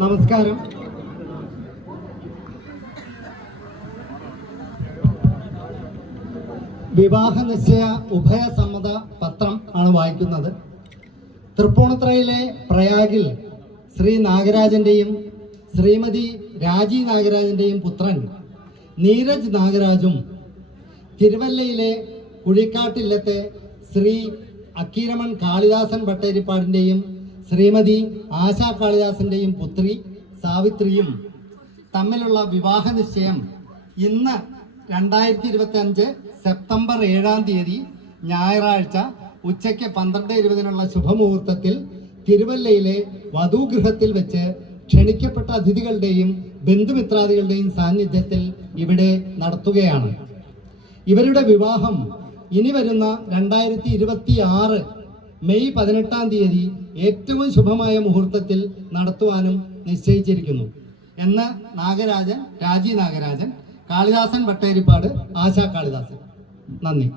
നമസ്കാരം. വിവാഹ നിശ്ചയ ഉഭയസമ്മത പത്രം ആണ് വായിക്കുന്നത്. തൃപ്പൂണിത്തുറയിലെ പ്രയാഗിൽ ശ്രീ നാഗരാജന്റെയും ശ്രീമതി രാജി നാഗരാജന്റെയും പുത്രൻ നീരജ് നാഗരാജും തിരുവല്ലയിലെ കുഴിക്കാട്ടില്ലത്തെ ശ്രീ അക്കീരമൺ കാളിദാസൻ ഭട്ടേരിപ്പാടിൻ്റെയും ശ്രീമതി ആശാ കാളിദാസന്റെയും പുത്രി സാവിത്രിയും തമ്മിലുള്ള വിവാഹ നിശ്ചയം ഇന്ന് 2025 സെപ്റ്റംബർ 7-ാം തീയതി ഞായറാഴ്ച ഉച്ചയ്ക്ക് 12:20 ശുഭമുഹൂർത്തത്തിൽ തിരുവല്ലയിലെ വധൂഗൃഹത്തിൽ വെച്ച് ക്ഷണിക്കപ്പെട്ട അതിഥികളുടെയും ബന്ധുമിത്രാദികളുടെയും സാന്നിധ്യത്തിൽ ഇവിടെ നടത്തുകയാണ്. ഇവരുടെ വിവാഹം ഇനി വരുന്ന 2026 മെയ് 18-ാം തീയതി ഏറ്റവും ശുഭമായ മുഹൂർത്തത്തിൽ നടത്തുവാനും നിശ്ചയിച്ചിരിക്കുന്നു എന്ന് രാജി നാഗരാജൻ, കാളിദാസൻ ഭട്ടേരിപ്പാട്, ആശാ കാളിദാസൻ. നന്ദി.